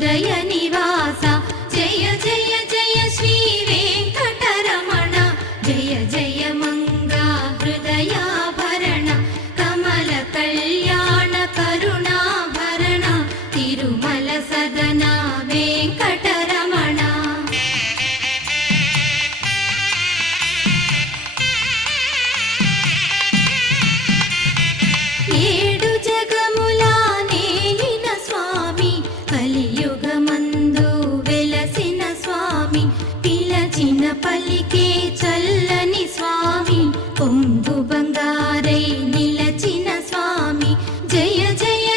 హృదయ నివాస జయ జయ జయ శ్రీ వెంకటరమణ జయ జయ మంగా హృదయాభరణ కమల కళ్యాణ కరుణాభరణ తిరుమల సదన వెంకటరమణ. ఏడు జగములా నేలిన స్వామి కలియుగ